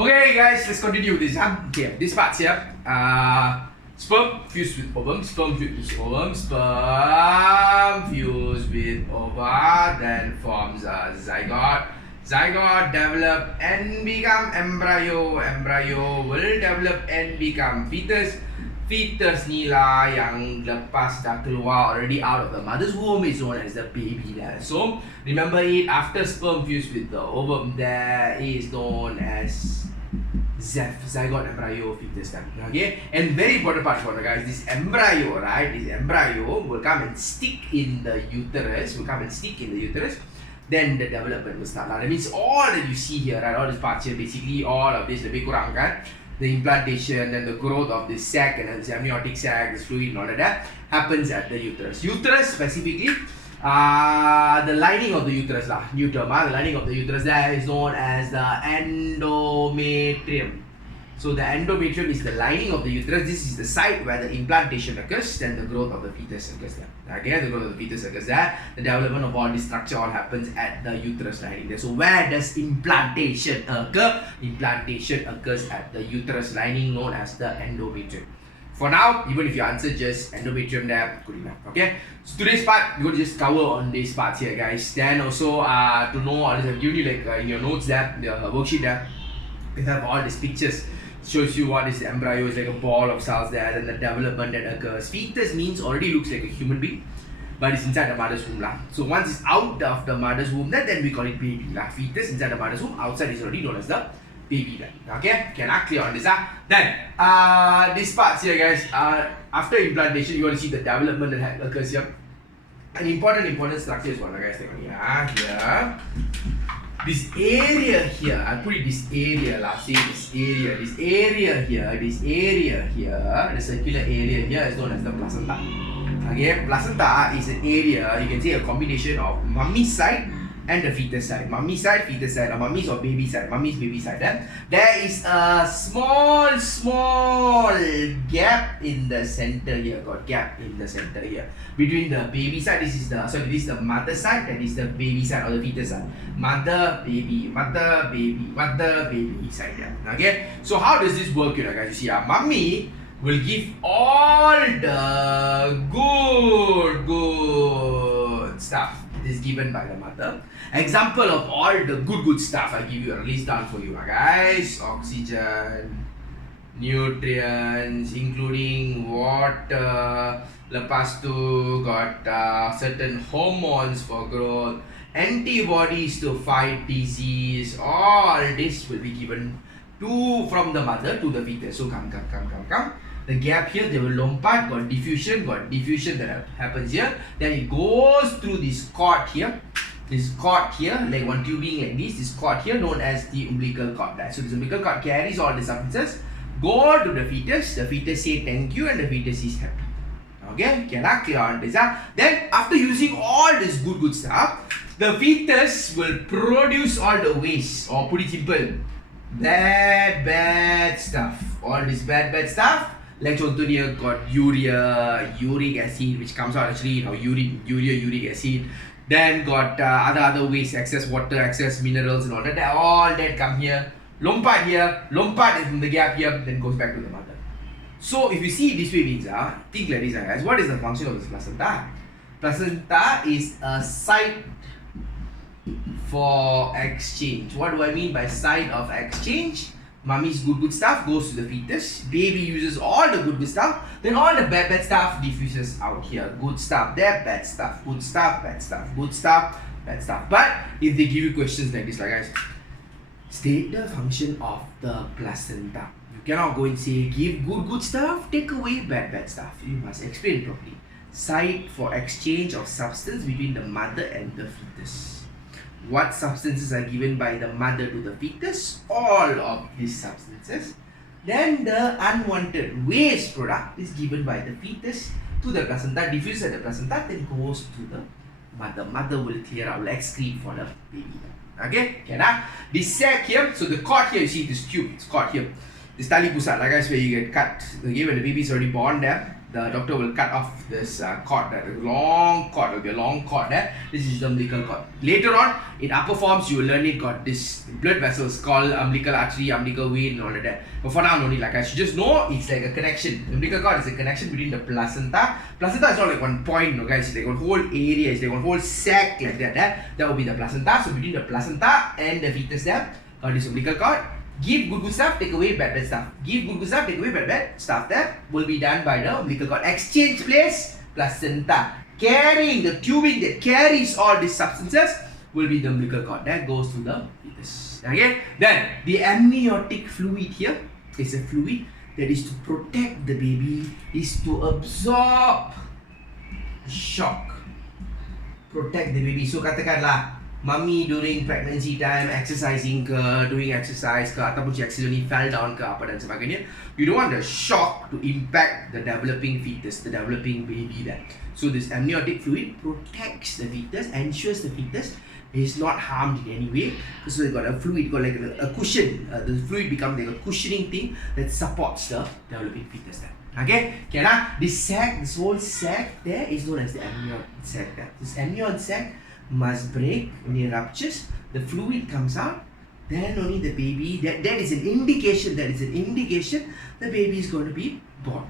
Okay guys, let's continue this. Okay, this part here. Sperm fused with ovum, sperm fused with ovum, sperm fused with ova, then forms a zygote. Zygote develop and become embryo. Embryo will develop and become fetus. Fetus ni lah yang lepas dah keluar already out of the mother's womb is known as the baby lah. So remember it, after sperm fused with the ovum, there is known as zygote, embryo, fetus. Okay, and very important part for the guys, this embryo, right? This embryo will come and stick in the uterus. Then the development will start. That means all that you see here, right? All these parts here, basically all of this, lebih kurang kan, the implantation and the growth of this sac and the amniotic sac, this fluid and all of that happens at the uterus. Uterus specifically, the lining of the uterus lah, new term, the lining of the uterus there is known as the endometrium. So the endometrium is the lining of the uterus. This is the site where the implantation occurs, then the growth of the fetus occurs there. Again, the growth of the fetus occurs there. The development of all this structure all happens at the uterus lining there. So where does implantation occur? Implantation occurs at the uterus lining known as the endometrium. For now, even if you answer just endometrium there, good enough. Okay. So today's part, we're going to just cover on these parts here, guys. Then also to know, I'll just give you like in your notes there, the worksheet there, we have all these pictures. Shows you what is the embryo, is like a ball of cells there, then the development that occurs. Fetus means already looks like a human being, but it's inside the mother's womb lah. So once it's out of the mother's womb, then we call it baby lah. Fetus inside the mother's womb, outside is already known as the baby then. Okay, can I clear on this? Then these parts here, guys. After implantation, you want to see the development that occurs here. An important structure is one, guys. Here. This area here, I'll put it this area lah, say this area here, the circular area here is known as the placenta. Okay, placenta is an area, you can say a combination of mummy's side and the fetus side. Mummy's side, fetus side, or mummy's or baby side, mummy's baby side. Then there is a small gap in the center here, got gap in the center here. Between the baby side, this is the mother side, that is the baby side or the fetus side. Mother, baby side here. Okay, so how does this work, guys? You see, mummy will give all the good stuff. It is given by the mother. Example of all the good stuff, I give you a list down for you, guys. Oxygen, nutrients, including water. Lepas tu got certain hormones for growth, antibodies to fight disease. All this will be given from the mother to the fetus. So come. The gap here, they will lompat, got diffusion that happens here. Then it goes through this cord here, like one tubing like this cord here known as the umbilical cord. So this umbilical cord carries all the substances, go to the fetus say thank you, and the fetus is happy. Okay, can I clear on this? Then after using all this good stuff, the fetus will produce all the waste, or put it simple, bad stuff. All this bad stuff, like contohnya got uric acid, which comes out actually uric acid. Then got other waste, excess water, excess minerals and all that. All that come here, lompat from the gap here, then goes back to the mother. So if you see it this way means, think like this, guys. What is the function of this placenta? Placenta is a site for exchange. What do I mean by site of exchange? Mummy's good stuff goes to the fetus. Baby uses all the good stuff. Then all the bad stuff diffuses out here. Good stuff there, bad stuff. Good stuff, bad stuff. Good stuff, bad stuff. But if they give you questions like this, guys, state the function of the placenta. You cannot go and say give good stuff, take away bad stuff. You must explain properly. Site for exchange of substance between the mother and the fetus. What substances are given by the mother to the fetus? All of these substances. Then the unwanted waste product is given by the fetus to the placenta, diffuses at the placenta, then goes to the mother. Mother will clear out, will excrete for the baby. Okay, this sac here, so the cord here, you see this tube, it's cord here. This tali pusat, guys, where you get cut. Okay, when the baby is already born there, the doctor will cut off this cord, that long cord, will be a long cord there. This is the umbilical cord. Later on, in upper forms, you will learn it got this blood vessels called umbilical artery, umbilical vein, and all of that. But for now, only like I should just know it's like a connection. Umbilical cord is a connection between the placenta. Placenta is not like one point, no guys. It's like one whole area. It's like one whole sac like that. That will be the placenta. So between the placenta and the fetus there, got this umbilical cord. Give good stuff, take away bad stuff. Give good stuff, take away bad stuff. That will be done by the umbilical cord. Exchange place, placenta. Carrying the tubing that carries all these substances will be the umbilical cord. That goes to the fetus. Okay? Then the amniotic fluid here is a fluid that is to protect the baby, is to absorb shock. Protect the baby. So katakanlah Mummy during pregnancy time exercising ke, doing exercise ke, ataupun she accidentally fell down ke apa dan sebagainya, you don't want the shock to impact the developing fetus, the developing baby there. So this amniotic fluid protects the fetus, ensures the fetus is not harmed in any way. So you got a fluid, got like a cushion. The fluid becomes like a cushioning thing that supports the developing fetus there. Okay, this sac, this whole sac there is known as the amnion sac there. This amnion sac must break. When it ruptures, the fluid comes out, then only the baby, that is an indication, the baby is going to be born.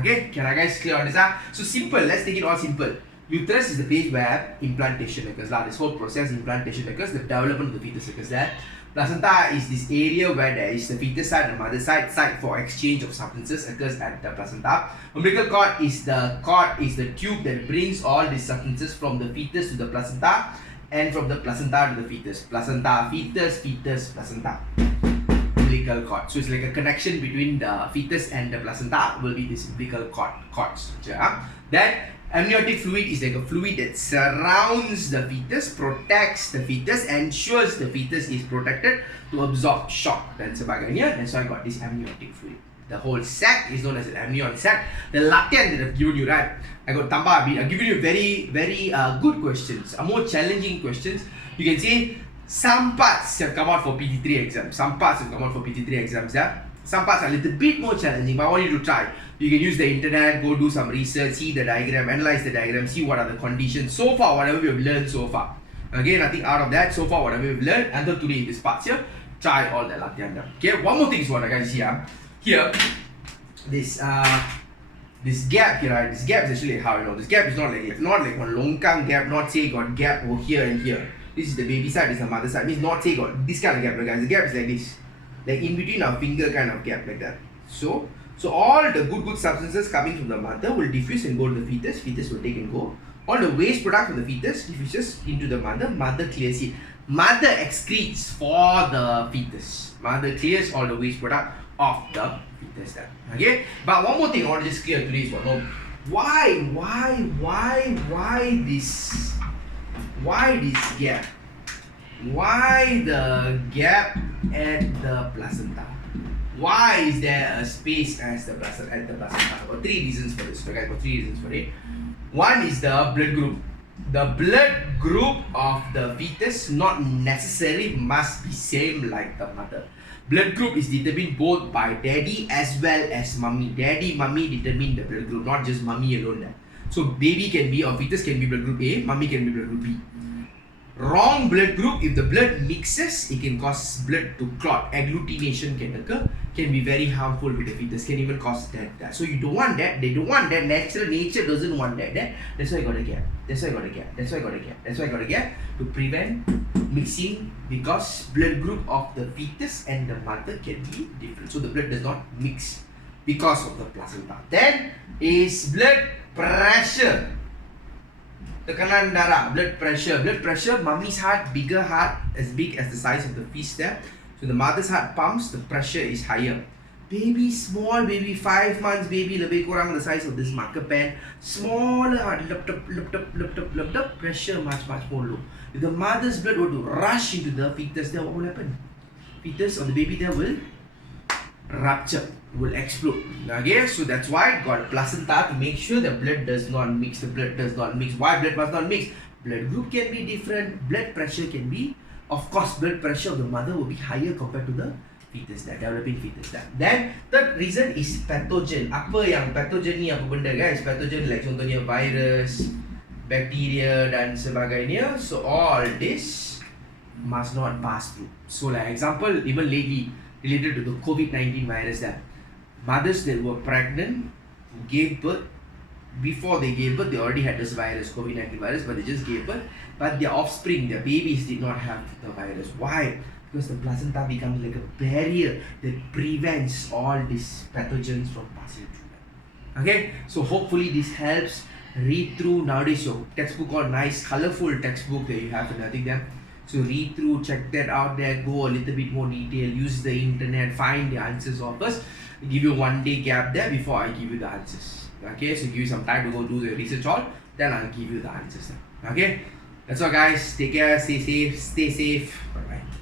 Okay, can I guys clear on this? So simple, let's take it all simple. Uterus is the place where implantation occurs. This whole process, implantation occurs, the development of the fetus occurs there. Placenta is this area where there is the fetus side and mother side for exchange of substances occurs at the placenta. Umbilical cord is the tube that brings all these substances from the fetus to the placenta and from the placenta to the fetus. Placenta, fetus, placenta. Umbilical cord. So it's like a connection between the fetus and the placenta will be this umbilical cord structure. Then amniotic fluid is like a fluid that surrounds the fetus, protects the fetus, ensures the fetus is protected to absorb shock dan sebagainya. That's why I got this amniotic fluid. The whole sac is known as an amnion sac. The latihan that I've given you, right? I got tambah a bit. I've given you very good questions, more challenging questions. You can see some parts have come out for PT3 exams. Some parts have come out for PT3 exams. Yeah? Some parts are a little bit more challenging, but I want you to try. You can use the internet, go do some research, see the diagram, analyze the diagram, see what are the conditions. So far, whatever we have learned so far. Okay, nothing out of that. So far, whatever we've learned until today in this part here, try all that latihan. Okay, one more thing is what I guys see. Here, this gap here, right? This gap is actually how you know. This gap is not like one longkang gap. Not say got gap over here and here. This is the baby side. This is the mother side. Means not say got this kind of gap, guys. The gap is like this, like in between our finger kind of gap like that. So all the good substances coming from the mother will diffuse and go to the fetus. Fetus will take and go. All the waste product from the fetus diffuses into the mother. Mother clears it. Mother excretes for the fetus. Mother clears all the waste product of the fetus. Okay. But one more thing I want to just clear today is what? No, why this gap? Why the gap at the placenta? Why is there a space at the placenta? I've got three reasons for this. Okay, I've got three reasons for it. One is the blood group. The blood group of the fetus not necessarily must be same like the mother. Blood group is determined both by daddy as well as mummy. Daddy, mummy determine the blood group, not just mummy alone. So baby can be or fetus can be blood group A, mummy can be blood group B. Wrong blood group, if the blood mixes, it can cause blood to clot. Agglutination can occur, can be very harmful with the fetus, can even cause death. So you don't want that, they don't want that, nature doesn't want that. That's why I got a gap. That's why I got a gap to prevent mixing, because blood group of the fetus and the mother can be different. So the blood does not mix because of the placenta. Then is blood pressure. Tekanan darah, blood pressure, mummy's heart, bigger heart, as big as the size of the fist there. So the mother's heart pumps, the pressure is higher. Baby, small baby, 5 months baby, lebih kurang the size of this marker pen. Smaller heart, lup, pressure much more low. If the mother's blood were to rush into the fetus, then what will happen? Fetus or the baby there will rupture, will explode. Okay, so that's why got placenta to make sure the blood does not mix. Why blood must not mix? Blood group can be different, blood pressure can be, of course blood pressure of the mother will be higher compared to the fetus dah, developing fetus dah. Then third reason is pathogen. Apa yang pathogen ni apa benda guys? Pathogen like contohnya virus, bacteria dan sebagainya. So all this must not pass through. So like example, even lately related to the COVID-19 virus that mothers that were pregnant who gave birth, before they gave birth they already had this virus, COVID-19 virus, but they just gave birth, but their offspring, their babies did not have the virus. Why? Because the placenta becomes like a barrier that prevents all these pathogens from passing through them. Okay, so hopefully this helps. Read through nowadays your textbook, all nice colorful textbook that you have and nothing there. So read through, check that out there, go a little bit more detail, use the internet, find the answers of us. I'll give you 1 day gap there before I give you the answers. Okay, so give you some time to go do the research all, then I'll give you the answers. Okay, that's all guys. Take care, stay safe, bye bye.